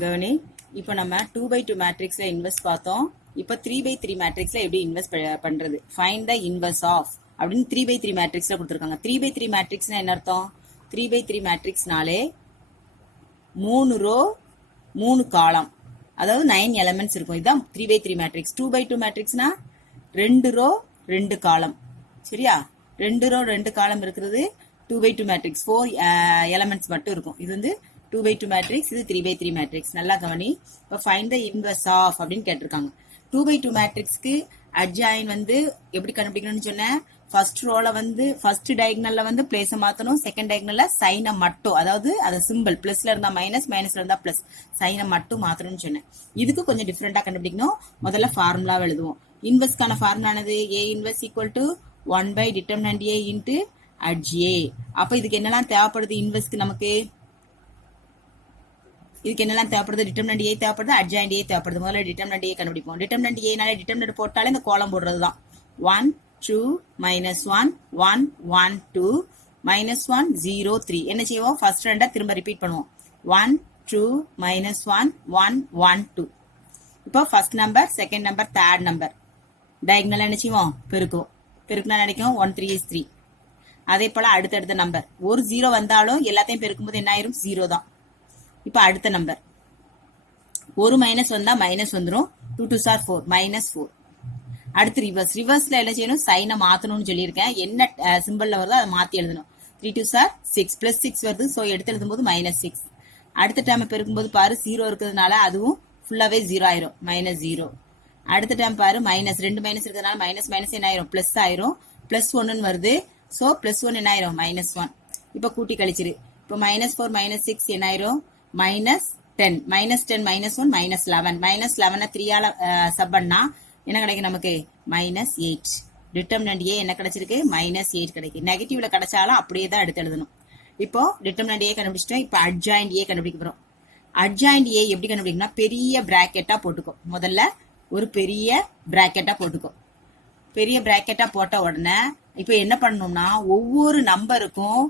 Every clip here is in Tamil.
கவனி, இப்போ நம்ம 2/2 மேட்ரிக்ஸ்ல இன்வெஸ்ட் பார்த்தோம். இப்போ 3/3 மேட்ரிக்ஸ்ல எப்படி இன்வெஸ்ட் பண்றது? ஃபைண்ட் த இன்வெர்ஸ் ஆஃப் அப்படின்னு 3/3 மேட்ரிக்ஸ்ல கொடுத்துருக்காங்க. 3/3 மேட்ரிக்ஸ்னா என்ன அர்த்தம்? 3/3 மேட்ரிக்ஸ்னாலே 3 ரோ 3 காலம், அதாவது 9 எலிமெண்ட்ஸ் இருக்கும். இதுதான் 3/3 மேட்ரிக்ஸ். 2/2 மேட்ரிக்ஸ்னா 2 ரோ 2 காலம். சரியா? 2 ரோ 2 காலம் இருக்கிறது 2/2 மேட்ரிக்ஸ். 4 எலிமெண்ட்ஸ் மட்டும் இருக்கும். இது வந்து 2/2 மேட்ரிக்ஸ், இது 3/3 மேட்ரிக்ஸ். நல்லா கவனி. இப்போ ஃபைண்ட் த இன்வெர்ஸ் ஆஃப் அப்படின்னு கேட்டிருக்காங்க. 2/2 மேட்ரிக்ஸ்க்கு அட்ஜாயின் வந்து எப்படி கண்டுபிடிக்கணும்னு சொன்னேன். ஃபர்ஸ்ட் ரோல வந்து ஃபர்ஸ்ட் டயகனல்ல வந்து பிளேஸ மாத்தணும். செகண்ட் டயகனல்ல சைனை மட்டும், அதாவது அது சிம்பிள் பிளஸ்ல இருந்தா மைனஸ், மைனஸ்ல இருந்தா பிளஸ், சைனை மட்டும் மாத்தணும்னு சொன்னேன். இதுக்கு கொஞ்சம் டிஃபரெண்டா கண்டுபிடிக்கணும். முதல்ல ஃபார்முலா எழுதுவோம். இன்வெர்ஸ்க்கான ஃபார்முலானது A inverse equal to 1 determinant A into adj A. அப்ப இதுக்கு என்னெல்லாம் தேவைப்படுது? இன்வெர்ஸ்க்கு நமக்கு இதுக்கு என்னெல்லாம் தேவைப்படுது? டிட்டர்மினன்ட் A தேவைப்படுது, அட்ஜாயின்ட் A தேவைப்படுது. முதல்ல டிட்டர்மினன்ட் A கண்டுபிடிப்போம். டிட்டர்மினன்ட் A நாலே டிட்டர்மினன்ட் போட்டாலே இந்த கோலம் போடுறதுதான். 1 2 -1 1 1 2 -1 0 3. என்ன செய்வோம்? ஃபர்ஸ்ட் ரெண்டை திரும்ப ரிப்பீட் பண்ணுவோம். 1 2 -1 1 1 2. இப்போ first number, second number, third number diagonal என்ன செய்வோம்? பெருக்குவோம். பெருக்குனா கிடைக்கும் 1 3 is 3. அதே போல அடுத்தடுத்த நம்பர் ஒரு 0 வந்தாலும் எல்லாத்தையும் பெருக்கும்போது என்ன ஆயிரும்? 0 தான். இப்ப அடுத்த நம்பர் ஒரு மைனஸ் வந்தா மைனஸ் வந்துடும். 2 2s are 4 -4. அடுத்து ரிவர்ஸ். ரிவர்ஸ்ல என்ன செய்யணும்? சைனை மாத்தணும்னு சொல்லியிருக்கேன். என்ன சிம்பிள்ல வருதோ அதை மாத்தி எழுதணும். 3 2s are 6 +6 வருது. ஸோ எடுத்து எழுதும் போது -6. அடுத்த டைம் பெருக்கும்போது பாரு 0 இருக்கிறதுனால அதுவும் ஃபுல்லாவே 0 ஆயிரும், -0. அடுத்த டைம் பாரு மைனஸ், 2 மைனஸ் இருக்கிறதுனால மைனஸ் மைனஸ் என்ன ஆயிரும்? பிளஸ் ஆயிரும். +1 வருது. ஸோ +1 என்ன ஆயிரும்? -1. இப்ப கூட்டி கழிச்சிரு. இப்போ -4 -6 என்ன ஆயிரும்? -10 -10 -1 -11. -11 3ஆல சப் பண்ணா என்ன கிடைக்கும் நமக்கு? -8. டிட்டர்மினன்ட் A என்ன கிடைச்சிருக்கு? -8 கிடைக்கும். நெகட்டிவ்ல கிடைச்சாலும் அப்படியே தான் எடுத்து எழுதணும். இப்போ டிட்டர்மினன்ட் A கண்டுபிடிச்சிட்டோம். இப்போ அட்ஜாயின்ட் A கண்டுபிடிக்க போறோம். அட்ஜாயின்ட் A எப்படி கண்டுபிடிக்கணும்னா பெரிய பிராக்கெட்டா போட்டுக்கோ. முதல்ல ஒரு பெரிய பிராக்கெட்டா போட்டுக்கோ. பெரிய பிராக்கெட்டா போட்ட உடனே இப்போ என்ன பண்ணணும்னா ஒவ்வொரு நம்பருக்கும்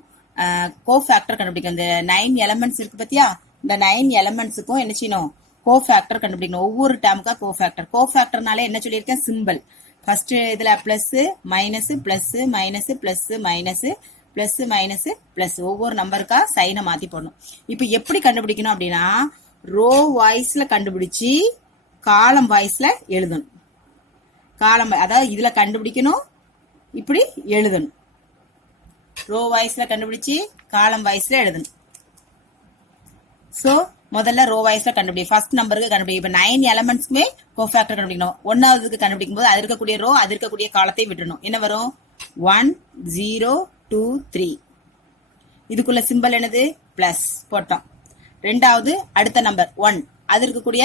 கோஃபேக்டர் கண்டுபிடிக்கும். இந்த 9 எலிமெண்ட்ஸ் இருக்கு பத்தியா? இந்த 9 எலிமெண்ட்ஸுக்கும் என்ன செய்யணும்? கோஃபேக்டர் கண்டுபிடிக்கணும். ஒவ்வொரு டேமுக்கா கோஃபேக்டர். கோஃபேக்டர்னாலே என்ன சொல்லியிருக்கேன்? சிம்பிள். ஃபர்ஸ்ட் இதுல plus minus plus minus plus minus plus minus plus ஒவ்வொரு நம்பருக்கா சைனை மாத்தி போடணும். இப்ப எப்படி கண்டுபிடிக்கணும் அப்படின்னா ரோ வாய்ஸ்ல கண்டுபிடிச்சு காலம் வாய்ஸ்ல எழுதணும். காலம் அதாவது இதுல கண்டுபிடிக்கணும், இப்படி எழுதணும். ரோ வாய்ஸ்ல கண்டுபிடிச்சு காலம் வாய்ஸ்ல எழுதணும். சோ முதல்ல ரோ வாய்ஸ்ல கண்டுபிடி. ஃபர்ஸ்ட் நம்பருக்கு கண்டுபிடி. இப்ப 9 எலிமெண்ட்ஸ்க்குமே கோஃபேக்டர் கண்டுபிடிக்கணும். ஒன்னாவதுக்கு கண்டுபிடிக்கும் போது அது இருக்கக்கூடிய ரோ, அது இருக்கக்கூடிய காலத்தை விட்டுணும். என்ன வரும்? 1 0 2 3. இதுக்குள்ள சிம்பிள் என்னது? பிளஸ் போட்டோம். ரெண்டாவது அடுத்த நம்பர் 1, அது இருக்கக்கூடிய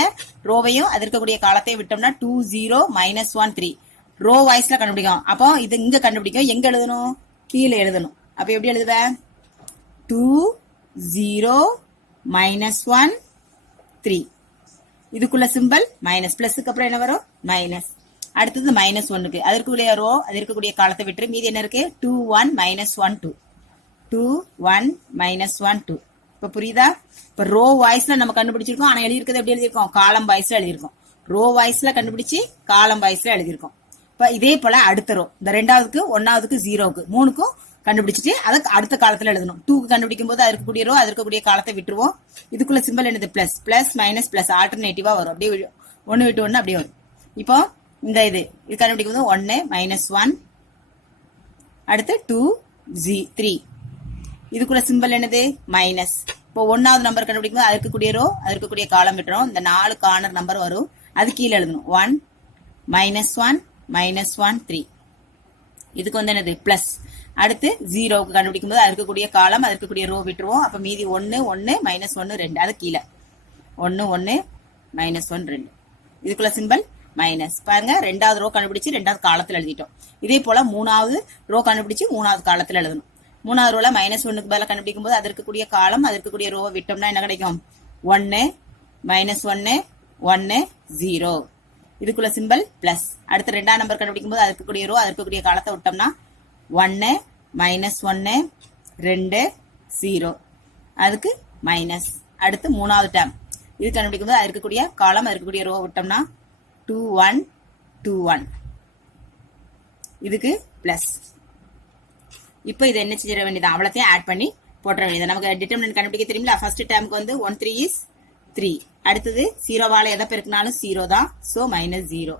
ரோவையும் அது இருக்கக்கூடிய காலத்தையும் விட்டோம்னா 2 0 -1 3. ரோ வாய்ஸ்ல கண்டுபிடிக்கும். அப்போ இது இங்க கண்டுபிடிக்கும். எங்க எழுதணும்? கீழே எழுதணும். அப்ப எப்படி எழுதுவ? 2 0 -1 3. இதுக்குள்ள சிம்பிள் மைனஸ். பிளஸ்க்கு அப்புறம் என்ன வரும்? மைனஸ். அடுத்தது -1க்கு அது இருக்கக்கூடிய ரோ, அது இருக்கக்கூடிய காலத்தை விட்டு மீதி என்ன இருக்கு? 2 1 -1 2 2 1 -1 2. இப்ப புரியுதா? இப்ப ரோ வாய்ஸ்ல நம்ம கண்டுபிடிச்சிருக்கோம். ஆனா எழுதிருக்கிறது எப்படி எழுதிருக்கோம்? காலம் வாய்ஸ்ல எழுதிருக்கோம். ரோ வாய்ஸ்ல கண்டுபிடிச்சு காலம் வாய்ஸ்ல எழுதிருக்கோம். இப்ப இதே போல அடுத்த ரோ, இந்த ரெண்டாவதுக்கு, ஒன்னாவதுக்கு, 0க்கு, 3க்கும் கண்டுபிடிச்சிட்டு அதை அடுத்த காலத்துல எழுதணும். 2க்கு கண்டுபிடிக்கும் போது அது இருக்கக்கூடிய ரோ, அது இருக்கக்கூடிய காலத்தை விட்டுருவோம். இதுக்குள்ள சிம்பிள் என்னது? பிளஸ். பிளஸ் மைனஸ் பிளஸ் ஆல்டர்னேட்டிவா வரும். அப்படியே ஒன்னு விட்டு ஒன்னு அப்படியே வரும். இப்போ இந்த இது கண்டுபிடிக்கும் போது 1 -1, அடுத்து 2 3. இதுக்குள்ள சிம்பிள் என்னது? மைனஸ். இப்போ ஒன்னாவது நம்பர் கண்டுபிடிக்கும் போது அது இருக்கக்கூடிய ரோ, அது இருக்கக்கூடிய காலம் விட்டுரும். இந்த 4 கார்னர் நம்பர் வரும். அது கீழே எழுதணும். 1 -1 -1 3. இதுக்கு வந்து என்னது? பிளஸ். அடுத்து 0க்கு கண்டுபிடிக்கும் போது அது இருக்கக்கூடிய காலம், அது இருக்கக்கூடிய ரோ விட்டுருவோம். அப்ப மீதி 1 1 -1 2. அது கீழே 1 1 -1 2. இதுக்குள்ள சிம்பிள் மைனஸ். பாருங்க, ரெண்டாவது ரோ கண்டுபிடிச்சு ரெண்டாவது காலத்துல எழுதிட்டோம். இதே போல மூணாவது ரோ கண்டுபிடிச்சு மூணாவது காலத்துல எழுதணும். மூணாவது ரோல -1க்கு பதிலாக கண்டுபிடிக்கும் போது அது இருக்கக்கூடிய காலம், அது இருக்கக்கூடிய ரோவை விட்டோம்னா என்ன கிடைக்கும்? 1 -1 1 0. இதுக்குள்ள சிம்பிள் பிளஸ். அடுத்து ரெண்டாம் நம்பர் கண்டுபிடிக்கும் போது அது இருக்கக்கூடிய ரோ, அது இருக்கக்கூடிய காலத்தை விட்டோம்னா 1 -1 2 0. அதுக்கு மைனஸ். அடுத்து மூணாவது டேம் இது கண்டுபிடிக்கும் போது இருக்கக்கூடிய காலம் இருக்கக்கூடிய ரோ விட்டோம்னா 2 1 2 1 இதுக்கு பிளஸ். இப்போ இதை என்ன செய்ய வேண்டியது, அவ்வளோத்தையும் ஆட் பண்ணி போட்டுற வேண்டியது. நமக்கு டிட்டர்மினன்ட் கண்டுபிடிக்க தெரியுமில்ல. ஃபர்ஸ்ட் டேர்முக்கு வந்து 1 3 இஸ் 3. அடுத்தது 0வால எதை பெருக்கினாலும் 0 தான். ஸோ -0.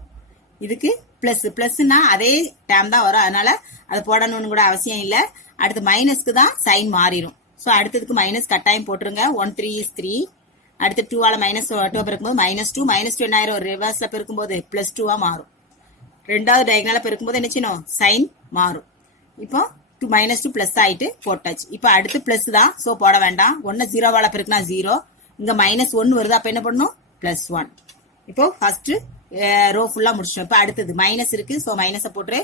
இதுக்கு பிளஸ். பிளஸ்னா அதே டேர்ம் தான் வரும், அதனால அது போடணும்னு கூட அவசியம் இல்லை. அடுத்து மைனஸ்க்கு தான் சைன் மாறிடும். ஸோ அடுத்ததுக்கு மைனஸ் கட்டாயம் போட்டுருங்க. 1 3 இஸ் 3. அடுத்து 2வால -2 பெருக்கும்போது -2. -2 என்ன ஆயிரும், ரிவர்ஸ்ல பெருக்கும்போது +2வா மாறும். ரெண்டாவது டயகனலா பெருக்கும்போது என்ன செய்யணும், சைன் மாறும். இப்போ -2 பிளஸ் ஆயிட்டு போட்டாச்சு. இப்போ அடுத்து பிளஸ் தான், சோ போட வேண்டாம். 1 0வால பெருக்குனா 0, இங்க -1 வருது, அப்ப என்ன பண்ணணும், +1. இப்போ ஃபர்ஸ்ட் ரோ ஃபுல்லா முடிச்சிட்டோம். இப்போ அடுத்தது மைனஸ் இருக்கு, சோ மைனஸை போட்டு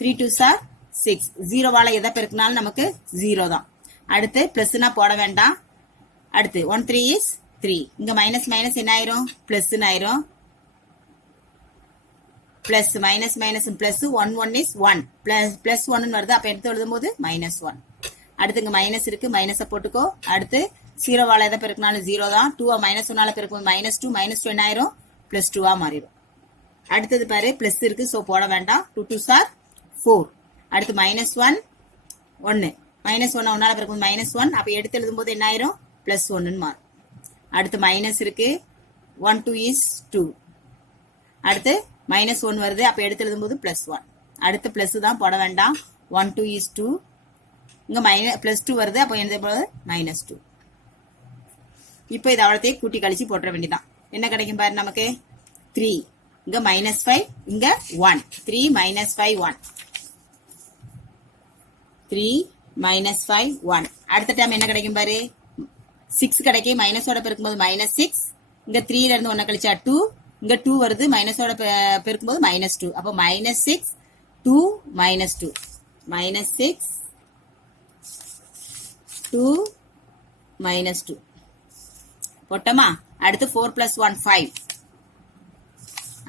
3 2s are 6. 0வால எதை பெருக்குனாலும் நமக்கு 0 தான். அடுத்து பிளஸ்னா போட வேண்டாம். அடுத்து 1 3 இஸ் 3. இங்க மைனஸ் மைனஸ் என்ன ஆயிரும், பிளஸ் ஆயிரும். Plus minus minus plus 1 1 is 1 plus 1 வருது, அப்ப எடுத்து எழுதும் போது -1. அடுத்து இங்க மைனஸ் இருக்கு, மைனஸை போட்டுக்கோ. அடுத்து 0வால எதை பெருக்கினாலும் 0 தான். 2 -1ஆல பெருக்கும் -2. -2 என்ன ஆயிரும், +2வா மாறிடும். அடுத்தது பாரு பிளஸ் இருக்கு, சோ போட வேண்டாம். 2 2s are 4. அடுத்து -1 1 -1 1ஆல பெருக்கும் -1, அப்ப எடுத்து எழுதும் போது என்ன ஆயிரும், +1 மாறும். அடுத்து மைனஸ் இருக்கு, 1 2 இஸ் 2. அடுத்து -1 வருது, அப்ப எடுத்து எழுதும் போது +1. அடுத்து பிளஸ் தான், போட வேண்டாம். 1 2 இஸ் 2. இங்க +2 வருது, அப்ப எழுதும் போது -2. இப்போ இது அவ்வளோத்தையும் கூட்டி கழிச்சு போட்டுற வேண்டியதான். என்ன கிடைக்கும் பாரு நமக்கு, 3. இங்க -5, இங்க 1. 3 -5 1. 3 -5 1. அடுத்த டைம் என்ன கிடைக்கும் பாரு, 6 கிடைக்கும். மைனஸோட பெருக்கும்போது -6. இங்க 3ல இருந்து 1 கழிச்சா 2. இங்க 2 வருது, மைனஸோட பெருக்கும்போது -2. அப்போ -6 2 -2 -6 2 -2 போட்டோமா. அடுத்து 4 + 1 5.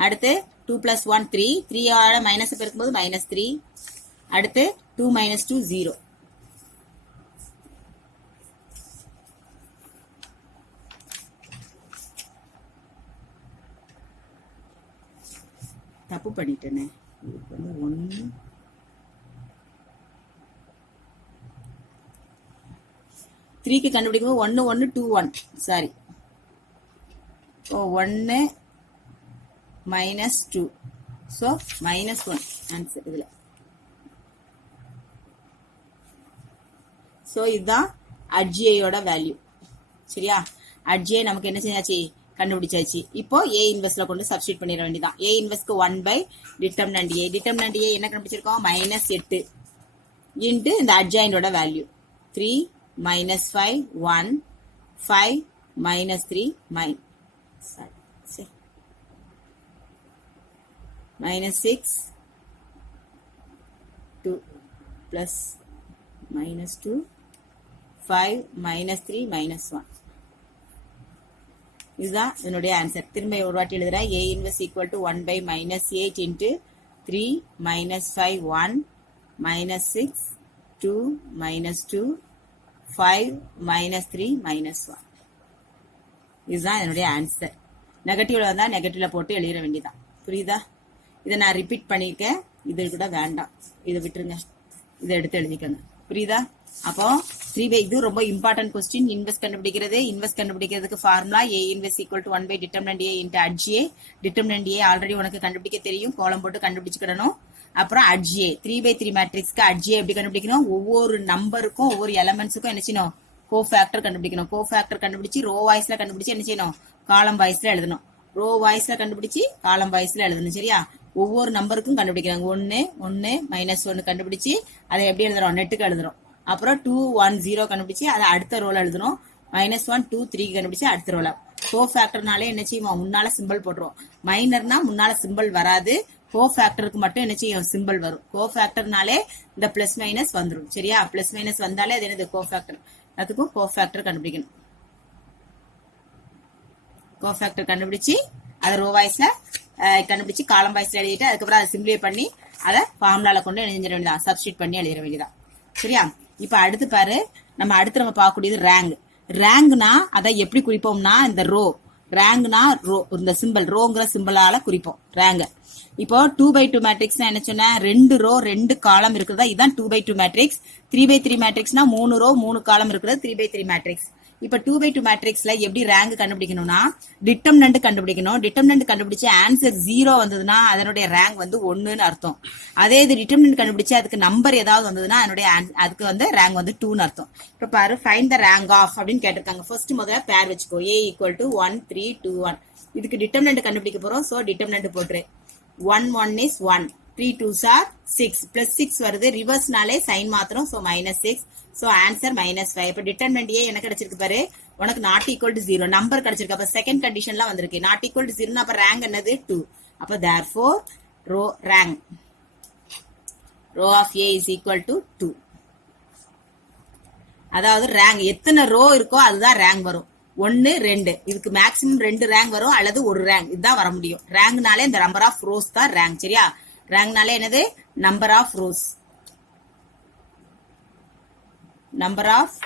அடுத்து 2 + 1 3. 3ஆல மைனஸ் பெருக்கும்போது -3. அடுத்து 2 - 2 0. தப்பு பண்ணிட்டேனே. 1 3க்கு கண்டுபிடிக்கும் 1 1 2 1. சாரி, 1 -2. ஸோ -1 ஆன்சர் இதுல. ஸோ இதுதான் அட்ஜியோட வேல்யூ. சரியா, அட்ஜியை நமக்கு என்ன செஞ்சாச்சு, கண்டுபிடிச்சாச்சு. இப்போ A இன்வெர்ஸ்ல கொண்டு சப்ஸ்டிட் பண்ணிட வேண்டியதான். A இன்வெர்ஸ்க்கு 1/டிட்டர்மினன்ட் A. டிட்டர்மினன்ட் A என்ன கண்டுபிடிச்சிருக்கோம், -8 இன்ட்டு இந்த அட்ஜாயிண்டோட வேல்யூ 3 -5 1 5 -3 -6 2 plus -2 5 -3 -1. இதுதான் என்னுடைய ஆன்சர். திரும்ப ஒரு வாட்டி எழுதுறேன். A inverse equal to 1/-8 into 3 -5 1 -6 2 -2 5 -3 -1. இதுதான் என்னுடைய ஆன்சர். நெகட்டிவ்ல வந்தா நெகட்டிவ்ல போட்டு எழுதிட வேண்டியதான். புரியுதா? இதை நான் ரிப்பீட் பண்ணிருக்கேன். இது கூட வேண்டாம், இதை விட்டுருங்க, இதை எடுத்து எழுதிக்கங்க. புரியுதா? அப்போ 3 இது ரொம்ப இம்பார்ட்டன்ட் கொஸ்டின். இன்வெஸ்ட் கண்டுபிடிக்கிறது. இன்வெஸ்ட் கண்டுபிடிக்கிறதுக்கு ஃபார்முலா A இன்வெஸ்ட் ஈக்குவல் டு 1/டிட்டர்மினன்ட் A இன்ட்டு அட்ஜிஏ. டிட்டர்மினன்ட் A ஆல்ரெடி உனக்கு கண்டுபிடிக்க தெரியும், கோலம் போட்டு கண்டுபிடிச்சுக்கிடணும். அப்புறம் அட்ஜிஏ 3/3 மேட்ரிக்ஸ்க்கு அட்ஜிஏ எப்படி கண்டுபிடிக்கணும், ஒவ்வொரு நம்பருக்கும் ஒவ்வொரு எலமெண்ட்ஸுக்கும் என்ன செய்யணும், கோஃபேக்டர் கண்டுபிடிக்கணும். கோஃபேக்டர் கண்டுபிடிச்சு ரோ வாய்ஸ்ல கண்டுபிடிச்சு என்ன செய்யணும், காலம் வாய்ஸ்ல எழுதணும். ரோ வாய்ஸ்ல கண்டுபிடிச்சு காலம் வாய்ஸ்ல எழுதணும். சரியா, ஒவ்வொரு நம்பருக்கும் கண்டுபிடிக்கிறாங்க. 1 1 -1 கண்டுபிடிச்சு அதை எப்படி எழுதுறோம், நெட்டுக்கு எழுதுறோம். அப்புறம் 2 1 0 கண்டுபிடிச்சு அதை அடுத்த ரோல எழுதணும். -1 2 3 கண்டுபிடிச்சு அடுத்த ரோல. கோஃபேக்டர்னாலே என்ன செய்வோம், முன்னால சிம்பிள் போட்டுருவோம். மைனர்னா முன்னால சிம்பிள் வராது, கோஃபேக்டருக்கு மட்டும் என்ன செய்யும், சிம்பிள் வரும். கோஃபேக்டர்னாலே இந்த பிளஸ் மைனஸ் வந்துடும். சரியா, பிளஸ் மைனஸ் வந்தாலே அது என்னது, கோஃபேக்டர். அதுக்கும் கோஃபேக்டர் கண்டுபிடிக்கணும். கோஃபேக்டர் கண்டுபிடிச்சு அதை ரோ வாய்ஸ்ல கண்டுபிடிச்சு காலம் வாய்ஸ்ல எழுதிட்டு அதுக்கப்புறம் அதை சிம்பிளை பண்ணி அதை ஃபார்முலால கொண்டு எழுதிட வேண்டியதான், சப்ஸ்டிட் பண்ணி எழுதிட வேண்டியதான். சரியா, இப்ப அடுத்து பாரு, நம்ம பார்க்கக்கூடியது ரேங்க். ரேங்க்னா அதை எப்படி குறிப்போம்னா, இந்த ரோ ரேங்க்னா ரோ, இந்த சிம்பிள் ரோங்கிற சிம்பிளால குறிப்போம் ரேங்க. இப்போ 2x2 மேட்ரிக்ஸ் என்ன சொன்ன, 2 ரோ 2 காலம் இருக்குதா, இதுதான் 2x2 மேட்ரிக்ஸ். 3x3 மேட்ரிக்ஸ்னா 3 ரோ 3 காலம் இருக்குது 3x3 மேட்ரிக்ஸ். இப்ப 2x2 மேட்ரிக்ஸ்ல எப்படி ரேங்க் கண்டுபிடிக்கணும்னா, டிட்டர்மினன்ட் கண்டுபிடிக்கணும். டிட்டர்மினன்ட் கண்டுபிடிச்சு ஆன்சர் 0 வந்ததுன்னா அதனுடைய ரேங்க் வந்து 1ன்னு அர்த்தம். அதே இது டிட்டர்மினன்ட் கண்டுபிடிச்சு அதுக்கு நம்பர் ஏதாவது வந்ததுன்னா அதுக்கு வந்து ரேங்க் வந்து 2ன்னு அர்த்தம். இப்ப பாரு, ஃபைண்ட் த ரேங்க் ஆஃப் அப்படின்னு கேட்டிருக்காங்க. ஃபர்ஸ்ட் முதல்ல பேர் வச்சுக்கோ, a = 1 3 2 1. இதுக்கு டிட்டர்மினன்ட் கண்டுபிடிக்க போறோம். சோ டிட்டர்மினன்ட் போட்டுரு. 1 1 is 1, 3 2s are 6, plus 6 வருது, ரிவர்ஸ்னாலே சைன் மாத்திரம், so -6, so answer -5. இப்ப டிட்டர்மினன்ட் ஏ என்ன கிடைச்சிருக்கு பாரு, உனக்கு not equal to 0 நம்பர் கிடைச்சிருக்கு. அப்ப செகண்ட் கண்டிஷன்ல வந்திருக்கு not equal to 0, அப்ப ரேங்க் என்னது 2. அப்ப therefore rank row of a is equal to 2. அதாவது ரேங்க் எத்தனை ரோ இருக்கோ அதுதான் ரேங்க் வரும். 1 2, இதுக்கு மேக்ஸிமம் 2 ரேங்க் வரும் அல்லது ஒரு ரேங்க், இதுதான் வர முடியும். ரேங்க்னாலே இந்த நம்பர் ஆஃப் ரோஸ் தான் ரேங்க். சரியா, ரேங்க்னாலே என்னது, number of rows, number of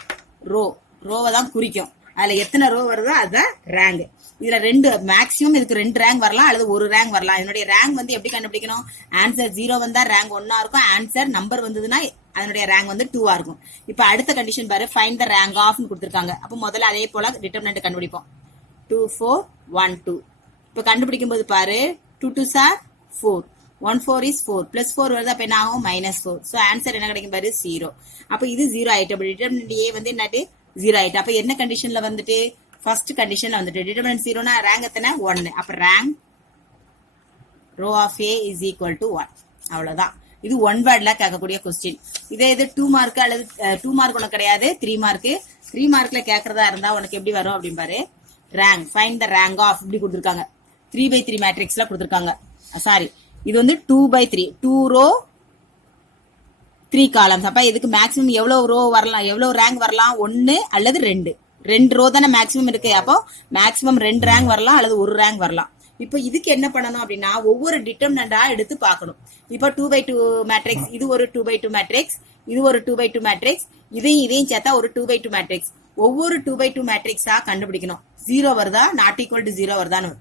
ரோவை தான் குறிக்கும். அதுல எத்தனை ரோ வருதோ அதுதான் ரேங்க். இதுல 2 மேக்ஸிமம், இதுக்கு 2 ரேங்க் வரலாம் அல்லது ஒரு ரேங்க் வரலாம். இதனுடைய ரேங்க் வந்து எப்படி கண்டுபிடிக்கணும், ஆன்சர் 0 வந்தா ரேங்க் 1ஆ இருக்கும், ஆன்சர் நம்பர் வந்ததுன்னா அதனுடைய ரேங்க் வந்து 2ஆ இருக்கும். இப்ப அடுத்த கண்டிஷன் பாரு, ஃபைண்ட் த ரேங்க் ஆஃப் கொடுத்திருக்காங்க. அப்ப முதல்ல அதே போல டிட்டர்மினன்ட் கண்டுபிடிப்போம். 2 4 1 2. இப்ப கண்டுபிடிக்கும் போது பாரு, 2 2s are 4, 1 4 is 4, plus 4 வருது, அப்ப என்ன ஆகும் -4. சோ ஆன்சர் என்ன கிடைக்கும் பாரு, 0. அப்ப இது 0 ஆயிட்டு. அப்ப டிட்டர்மினன்ட் ஏ வந்து என்னது 0 ஆயிட்டு. அப்ப என்ன கண்டிஷன்ல வந்துட்டு, ஃபர்ஸ்ட் கண்டிஷன்ல வந்துட்டு டிட்டர்மினன்ட் 0னா ரேங்க் எத்தனை 1. அப்ப rank rho of A is equal to 1. அவ்வளவுதான். இது ஒன் வேர்ட்ல கேட்கக்கூடிய கொஸ்டின். இதே இது 2 மார்க் அல்லது 2 மார்க் உனக்கு கிடையாது, 3 மார்க். 3 மார்க்ல கேட்கறதா இருந்தா உனக்கு எப்படி வரும் அப்படின்னு பாரு, rank find the rank of இப்படி கொடுத்திருக்காங்க. 3x3 மேட்ரிக்ஸ்ல கொடுத்திருக்காங்க. சாரி, இது வந்து 2x3, 2 ரோ 3 காலம்ஸ். அப்ப இதுக்கு மேக்ஸிமம் எவ்வளவு ரோ வரலாம், எவ்வளவு ரேங்க் வரலாம், 1 அல்லது 2 ரோ தானே மேக்ஸிமம் இருக்கு. அப்போ மேக்ஸிமம் 2 ரேங்க் வரலாம் அல்லது ஒரு ரேங்க் வரலாம். இப்போ இதுக்கு என்ன பண்ணணும் அப்படின்னா, ஒவ்வொரு டிட்டர்மினண்டா எடுத்து பார்க்கணும். இப்போ 2x2 மேட்ரிக்ஸ், இது ஒரு 2x2 மேட்ரிக்ஸ், இது ஒரு 2x2 மேட்ரிக்ஸ், இதையும் சேர்த்தா ஒரு 2x2 மேட்ரிக்ஸ். ஒவ்வொரு 2x2 மேட்ரிக்ஸா கண்டுபிடிக்கணும். 0 வருதா, not equal to 0 வருதான்னு.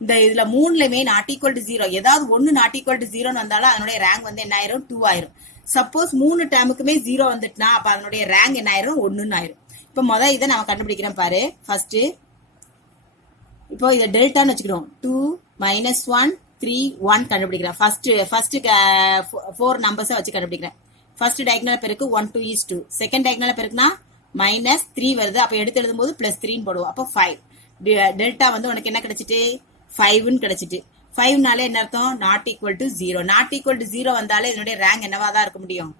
இந்த இதுல 3லயுமே not equal to 0, ஏதாவது ஒன்னு not equal to 0ன்னு வந்தாலும் அதனுடைய ரேங்க் வந்து என்ன ஆயிரும், 2 ஆயிரும். சப்போஸ் 3 டேர்முக்குமே 0 வந்துட்டுனா அப்ப அதனுடைய ரேங்க் என்ன ஆயிரும், 1ன்னு ஆயிரும். இப்ப முதல் இதை நம்ம கண்டுபிடிக்கிறோம் பாரு. ஃபர்ஸ்ட் இப்போ இதை டெல்டான்னு வச்சுக்கிறோம். 2 -1 3 1 கண்டுபிடிக்கிறேன். ஃபர்ஸ்ட் 4 நம்பர்ஸை வச்சு கண்டுபிடிக்கிறேன். ஃபர்ஸ்ட் டயகனல் பெருக்கு 1 2 is 2. செகண்ட் டயகனல் பெருக்குனா -3 வருது. அப்ப எடுத்து எழுதும் போது +3 போடுவோம். அப்போ 5. டெல்டா வந்து உனக்கு என்ன கிடைச்சிட்டு, 5ன்னு கிடைச்சிட்டு. 5னாலே என்ன அர்த்தம், not equal to 0. not equal to 0 வந்தாலே இதனுடைய ரேங்க் என்னவா தான் இருக்க முடியும்,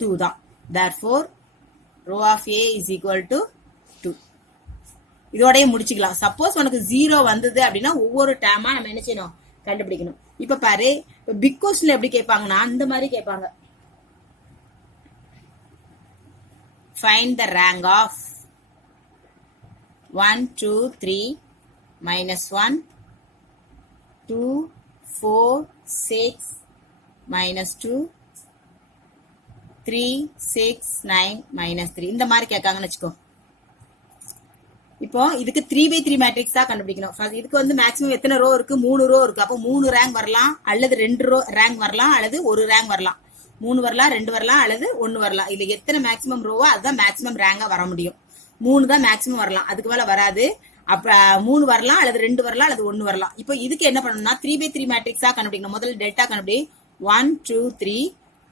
2 தான். therefore row of A is equal to 2. இதோடய முடிச்சுக்கலாம். சப்போஸ் உனக்கு 0 வந்தது அப்படின்னா ஒவ்வொரு டேமா நம்ம என்ன செய்யணும், கண்டுபிடிக்கணும். இப்ப பாரு, பிக் கொஸ்டின்ல எப்படி கேட்பாங்கன்னா அந்த மாதிரி கேட்பாங்க. find the rank of 1 2 3 -1 2 4 6 -2 3 6 9 -3 இந்த மாதிரி கேட்காங்கன்னு வச்சுக்கோ. இப்போ இதுக்கு 3x3 மேட்ரிக்ஸ் தான் கண்டுபிடிக்கணும். இதுக்கு வந்து மேக்ஸிமம் எத்தனை ரோ இருக்கு, 3 ரோ இருக்கு. அப்போ 3 ரேங்க் வரலாம் அல்லது 2 ரோ ரேங்க் வரலாம் அல்லது ஒரு ரேங்க் வரலாம். 3 வரலாம், 2 வரலாம் அல்லது 1 வரலாம். இதுல எத்தனை மேக்ஸிமம் ரோவோ அதுதான் மேக்ஸிமம் ரேங்கா வர முடியும். 3 தான் மேக்ஸிமம் வரலாம், அதுக்கு மேல வராது. அப்ப 3 வரலாம் அல்லது 2 வரலாம் அல்லது 1 வரலாம். இப்போ இதுக்கு என்ன பண்ணணும்னா 3x3 மேட்ரிக்ஸா கண்டுபிடிக்கணும். முதல்ல டெல்டா கண்டுபிடி. 1 2 3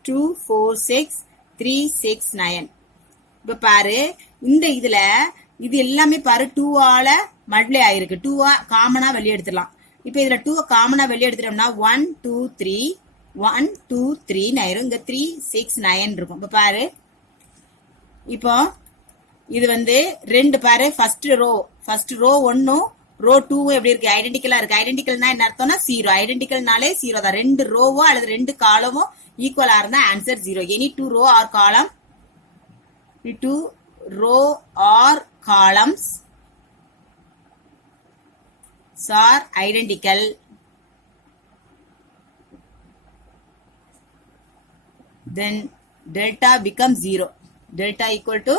2 4 6 3 6 9. இப்ப பாரு, இந்த இதுல இது எல்லாமே பாரு 2 ஆல மல்டிப்ளை ஆயிருக்கு. 2 காமனா வெளியே எடுத்துடலாம். இப்ப இதுல 2 காமனா வெளியே எடுத்துட்டோம்னா 1 2 3 1 2 3 ஆயிரும். இங்க 3 6 9 இருக்கும். இப்ப பாரு, இப்போ இது வந்து 2 பாரு, ஃபர்ஸ்ட் ரோ 1 ரோ 2 எப்படி இருக்கு, ஐடென்டிக்கலா இருக்கு. ஐடென்டிக்கல்னா என்ன அர்த்தம்னா 0. ஐடென்டிக்கல்னாலே 0 தான். 2 ரோவோ அல்லது 2 காலமோ ஈக்குவலா இருந்தா answer 0. Any 2 row or column, 2 row or columns are identical, then delta becomes 0. Delta equal to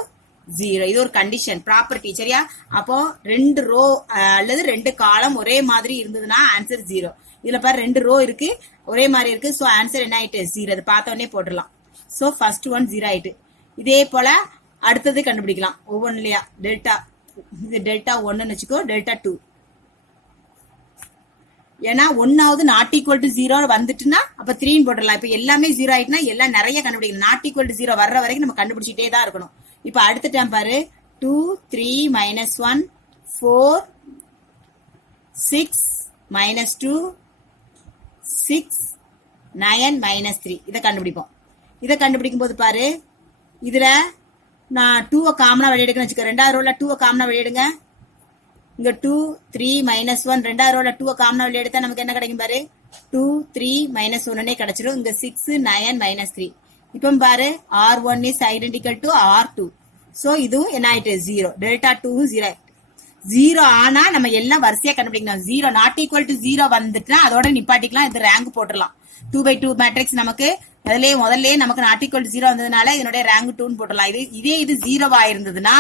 0. இது ஒரு கண்டிஷன் ப்ராப்பர்ட்டி சரியா. அப்போ 2 ரோ அல்லது 2 காலம் ஒரே மாதிரி இருந்ததுன்னா ஆன்சர் 0. இதுல பாரு 2 ரோ இருக்கு ஒரே மாதிரி இருக்கு. சோ ஆன்சர் என்ன ஆயிட்டு 0. அது பார்த்த உடனே போட்டுடலாம். சோ ஃபர்ஸ்ட் ஒன் 0 ஆயிட்டு. இதே போல அடுத்தது கண்டுபிடிக்கலாம் ஒவ்வொன்றுலயா. டெல்டா இது டெல்டா 1ன்னு வச்சுக்கோ, டெல்டா 2. ஏன்னா 1வது நாட் ஈக்குவல் டு 0 வந்துட்டுன்னா அப்ப 3 போட்டுடலாம். இப்ப எல்லாமே 0 ஆயிட்டுனா எல்லாம் நிறைய கண்டுபிடிக்கணும். நாட் ஈக்குவல் டு 0 வர்ற வரைக்கும் நம்ம கண்டுபிடிச்சிட்டே தான் இருக்கணும். இப்ப அடுத்த டைம் பாரு 2 3 -1 4 6 -2 6 9 -3 இதை கண்டுபிடிப்போம். இதை கண்டுபிடிக்கும் போது பாரு இதுல நான் 2 காமனா வெளியெடுக்கன்னு வச்சுக்க. 2வது ரோல 2 காமனா வெளியெடுங்க. இங்க 2 3 -1 2வது ரோல 2 காமனா வெளியெடுத்தா நமக்கு என்ன கிடைக்கும் பாரு 2 3 -1 கிடைச்சிடும். இங்க 6 9 -3. இப்ப பாரு R1 is identical to R2. So இதுவும் என்ன ஆயிட்டு 0. டெல்டா 2 0 ஆயிட்டு. 0 ஆனா நம்ம எல்லாம் வரிசையா கண்டுபிடிக்கணும். 0 நாட் ஈக்குவல் டு 0 வந்துட்டுனா அதோட நிப்பாட்டிக்கலாம். இது ரேங்க் போட்டுடலாம். 2/2 மேட்ரிக்ஸ் நமக்கு முதல்ல நமக்கு நாட் ஈக்குவல் டு 0 வந்ததுனால இதனுடைய ரேங்க் 2 போட்டுடலாம். இது 0 ஆயிருந்ததுன்னா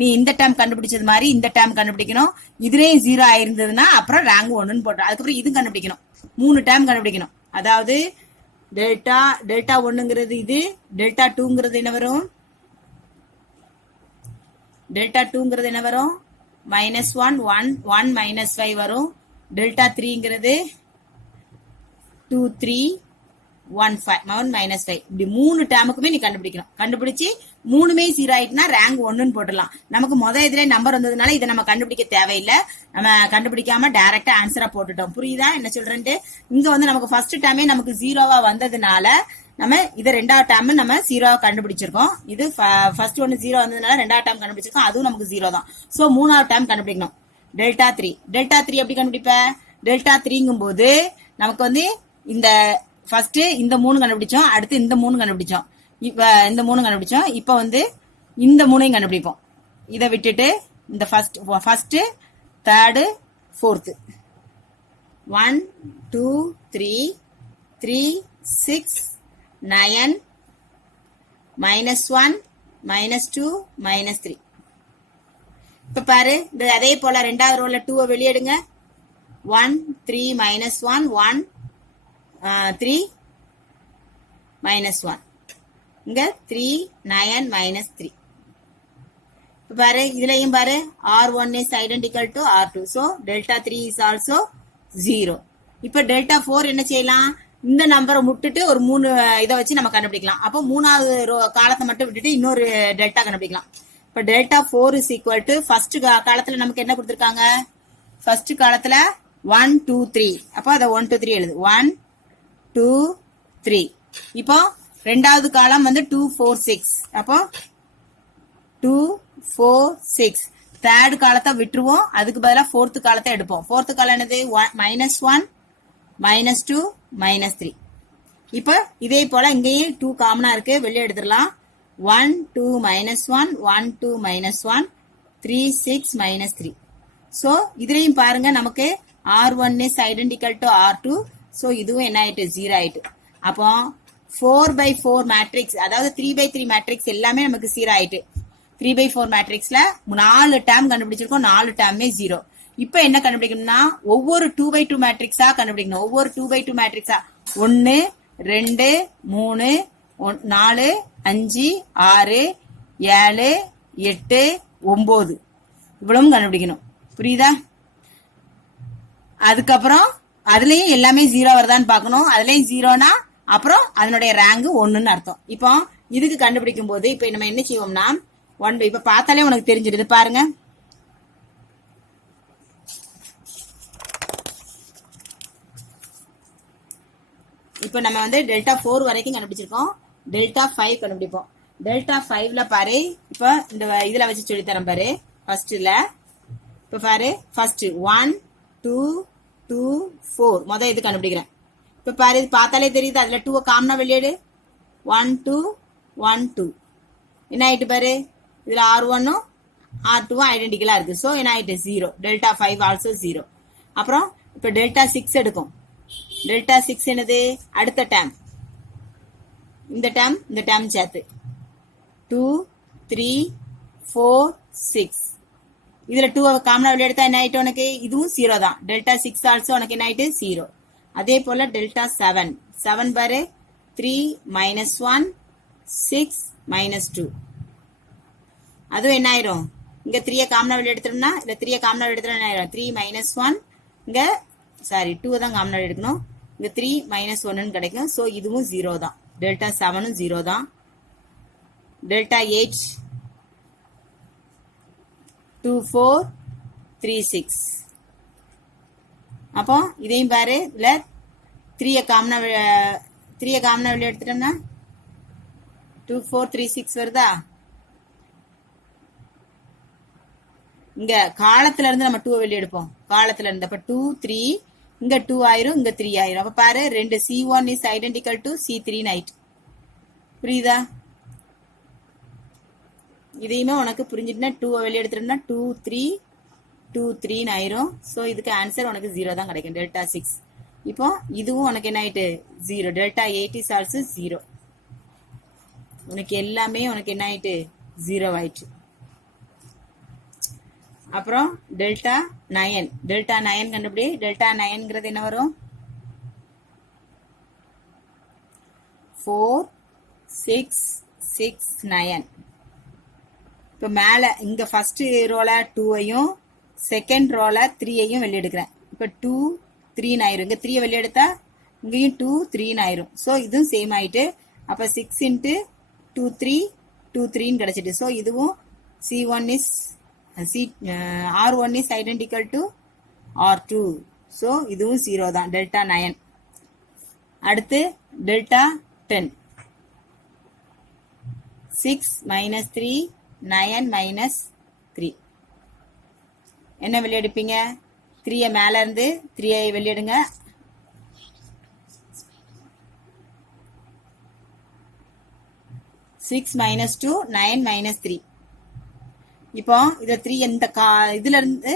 நீ இந்த டேர்ம் கண்டுபிடிச்சது மாதிரி இந்த டேர்ம் கண்டுபிடிக்கணும். இதுலயும் 0 ஆயிருந்ததுன்னா அப்புறம் ரேங்க் 1ன்னு போட்டோம். அதுக்கப்புறம் இது கண்டுபிடிக்கணும். 3 டேர்ம் கண்டுபிடிக்கணும். அதாவது டெல்டா 1ங்கிறது இது, டெல்டா 2ங்கிறது என்ன வரும், டெல்டா 2ங்கிறது என்ன வரும் -1 1 -5 வரும். டெல்டா 3ங்கிறது 2 3 1 -5 இப்படி 3 டேமுக்குமே நீ கண்டுபிடிக்கணும். கண்டுபிடிச்சு 3மே 0 ஆயிட்டுனா ரேங்க் 1ன்னு போட்டுடலாம். நமக்கு இதுல நம்பர் வந்ததுனால இதை நம்ம கண்டுபிடிக்க தேவையில்லை. நம்ம கண்டுபிடிக்காம டைரக்டா ஆன்சரா போட்டுட்டோம். புரியுதா என்ன சொல்றேன்ட்டு. இங்க நமக்கு ஃபர்ஸ்ட் டைமே நமக்கு 0வா வந்ததுனால நம்ம இதை 2வது டைம் நம்ம 0வா கண்டுபிடிச்சிருக்கோம். இது ஃபர்ஸ்ட் ஒன்னு 0 வந்ததுனால 2வது டைம் கண்டுபிடிச்சிருக்கோம். அதுவும் நமக்கு 0 தான். சோ 3வது டைம் கண்டுபிடிக்கணும். டெல்டா 3 எப்படி கண்டுபிடிப்ப. டெல்டா 3ங்கும் போது நமக்கு இந்த ஃபர்ஸ்ட் இந்த 3 கண்டுபிடிச்சோம். அடுத்து இந்த 3 கண்டுபிடிச்சோம். இப்ப இந்த 3 கண்டுபிடிச்சோம். இப்ப இந்த 3ஐயும் கண்டுபிடிப்போம். இதை விட்டுட்டு இந்த ஃபர்ஸ்ட் தேர்டு ஃபோர்த்து 1 2 3 3 6 9 -1 -2 -3. இப்ப பாரு அதே போல 2வது ரோல 2 வெளியெடுங்க. 1 3 -1 1 3 -1 இங்க 3 9 -3. இப்ப பாரு இதுலயும் பாரு R1 is identical to R2. So delta 3 is also 0. இப்ப delta 4 என்ன செய்யலாம், இந்த நம்பரை விட்டுட்டு ஒரு 3 இதை வச்சு நம்ம கண்டுபிடிக்கலாம். அப்போ 3வது காலத்தை மட்டும் விட்டுட்டு இன்னொரு டெல்டா கண்டுபிடிக்கலாம். இப்ப delta 4 is equal to first காலத்துல நமக்கு என்ன கொடுத்திருக்காங்க, ஃபர்ஸ்ட் காலத்துல 1 2 3. அப்போ அதை 1 2 3 எழுது. 1 2 3. இப்போ 2வது காலம் 2 4 6. அப்போ 2 4 6. தேர்ட் காலத்தை விட்டுருவோம். அதுக்கு பதிலாக ஃபோர்த் காலத்தை எடுப்போம். ஃபோர்த் காலம் என்னது -1 -2 -3. இப்போ இதே போல இங்கேயும் 2 காமனா இருக்கு, வெளியே எடுத்துடலாம். 1 2 -1 1 2 -1 3 6 -3. சோ இதுலயும் பாருங்க நமக்கு R1 is identical to R2. So இதுவும் என்ன ஆயிட்டு 0 ஆயிட்டு. அப்போ 4/4 மேட்ரிக்ஸ், அதாவது 3/3 மேட்ரிக்ஸ் எல்லாமே நமக்கு 0 ஆயிட்டு. 3/4 மேட்ரிக்ஸ்ல 4 டேர்ம் கண்டுபிடிச்சிருக்கோம், 4 டேர்மே 0. இப்ப என்ன கண்டுபிடிக்கணும்னா ஒவ்வொரு 2/2 மேட்ரிக்ஸா கண்டுபிடிக்கணும். ஒவ்வொரு 2/2 மேட்ரிக்ஸா 1 2 3 4 5 6 7 8 9 இவ்வளவும் கண்டுபிடிக்கணும். புரியுதா? அதுக்கப்புறம் அதுலயும் எல்லாமே 0 வருதான்னு பாக்கணும். அதுலயும் 0னா அப்புறம் அதனுடைய ரேங்க் 1ன்னு அர்த்தம். இப்போ இதுக்கு கண்டுபிடிக்கும் போது இப்ப நம்ம என்ன செய்வோம்னா 1 இப்ப பார்த்தாலே உனக்கு தெரிஞ்சிடுது பாருங்க. இப்ப நம்ம டெல்டா 4 வரைக்கும் கண்டுபிடிச்சிருக்கோம். டெல்டா 5 கண்டுபிடிப்போம். டெல்டா 5ல பாரு, இப்ப இந்த இதுல வச்சு சொல்லித்தரேன் பாரு. ஃபர்ஸ்ட்ல இப்ப பாரு, ஃபர்ஸ்ட் 1 2 2 4 இது கண்டுபிடிக்கிறேன். இப்ப பாரு, இது பார்த்தாலே தெரியுது. அதுல 2 காமனா வெளியேடு. 1 2 1 2 என்ன ஆயிட்டு பாரு, இதுல R1 R2 ஐடென்டிக்கலா இருக்கு. சோ என்ன ஆயிட்டு 0. Delta 5 also 0. அப்புறம் இப்ப டெல்டா 6 எடுக்கும். டெல்டா 6 என்னது, அடுத்த டேம், இந்த டேம் சேர்த்து 2 3 4 6 இதுல 2 காமனா வெளிய எடுத்தா என்ன ஆயிட்டு உனக்கு இதுவும் 0 தான் டெல்டா 6 ஆல்சோ உனக்கு என்ன ஆயிட்டு 0 அதே போல டெல்டா 7 7 பாரு 3 minus 1 6 minus 2 அதுவும் என்ன ஆயிரும் இங்க 3 காமனா வெளிய எடுத்துறோம்னா இல்ல 3 காமனா வெளிய எடுத்துறோம்னா என்ன ஆயிரும் 3 minus 1 இங்க சாரி 2 தான் காமனா வெளிய எடுக்கணும் இங்க 3 minus 1 ன்னு கிடைக்கும் சோ இதுவும் 0 தான் டெல்டா 7 ம் 0 தான் டெல்டா 8 2 4 3 6 அப்போ இதையும் பாரு இல்ல 3 காமனா வெளிய எடுத்துட்டோம்னா 2 4 3 6 வருதா இங்க காலத்துல இருந்து நம்ம 2 வெளிய எடுப்போம் காலத்துல இருந்து அப்ப 2 3 இங்க 2 ஆயிரும் இங்க 3 ஆயிரும் அப்ப பாரு ரெண்டு C1 is identical to C3 night புரியுதா இதையுமே உனக்கு புரிஞ்சிட்டுனா 2 வெளிய எடுத்துட்டோம்னா 2 3 2 3 ன்னு ஆயிரும் சோ இதுக்கு ஆன்சர் உனக்கு 0 தான் கிடைக்கும் டெல்டா 6 இப்போ இதுவும் உனக்கு என்ன ஆயிட்டு 0 டெல்டா 8 is also 0 உனக்கு எல்லாமே உனக்கு என்ன ஆயிட்டு 0 ஆயிட்டு அப்புறம் டெல்டா 9 கண்டுபிடி டெல்டா 9ங்கிறது என்ன வரும் 4 6 6 9 இப்ப மேல இங்க ஃபர்ஸ்ட் ரோல 2 ஐயும் செகண்ட் ரோல 3 ஐயும் வெளிய எடுக்கிறேன் இப்ப 2 3 ன்னு ஆயிரும் இங்க 3 வெளிய எடுத்தா இங்கேயும் 2 3 ன்னு ஆயிரும் சோ இதுவும் சேம் ஆயிட்டு அப்ப 6 into 2 3 2 3 ன்னு கிடைச்சிட்டு சோ இதுவும் C1 is R1 is identical to R2 so இதுவும் 0 தான் டெல்டா 9 அடுத்து டெல்டா 10 6 minus 3 9 minus 3 என்ன வெளிய எடுப்பீங்க 3 மேல இருந்து 3 வெளிய எடுங்க 6 minus 2 9 minus 3 இப்போ இத 3 இந்த இதுல இருந்து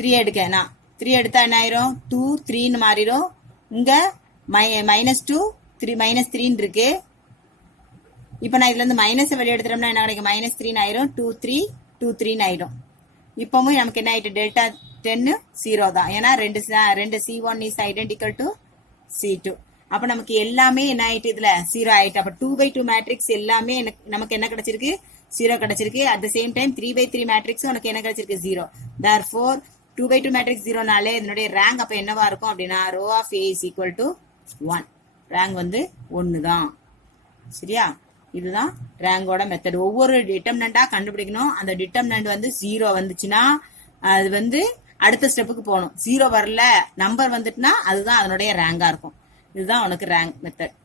3 எடுக்கேனா 3 எடுத்தா என்ன ஆயிரும் 2 3 ன்னு மாறிரும் இங்க -2 3 -3 ன்னு இருக்கு இப்போ நான் இதுல இருந்து மைனஸ் வெளிய எடுத்துறோம்னா என்ன கிடைக்கும் -3 ன்னு ஆயிரும் 2 3 2 3 ன்னு ஆயிடும் இப்போவும் நமக்கு என்ன ஆயிட்டு டெல்டா 10 0 தான் ஏனா ரெண்டு C1 is identical to C2 அப்ப நமக்கு எல்லாமே என்ன ஆயிட்டு இதுல 0 ஆயிட்டு அப்ப 2/2 மேட்ரிக்ஸ் எல்லாமே நமக்கு என்ன கிடைச்சிருக்கு 0 கிடைச்சிருக்கு at the same time 3/3 matrix உனக்கு என்ன கிடைச்சிருக்கு 0 therefore 2/2 மேட்ரிக்ஸ் 0 நாலே இதனுடைய ரேங்க் அப்ப என்னவா இருக்கும் அப்படினா row of A is equal to 1 rank வந்து 1 தான் சரியா இதுதான் ரேங்கோட மெத்தட் ஒவ்வொரு டிட்டர்மினண்டா கண்டுபிடிக்கணும் அந்த டிட்டர்மினன்ட் வந்து 0 வந்துச்சுன்னா அது வந்து அடுத்த ஸ்டெப்புக்கு போகணும் 0 வரல நம்பர் வந்துட்டுனா அதுதான் அதனுடைய ரேங்கா இருக்கும் இதுதான் உனக்கு ரேங்க் மெத்தட்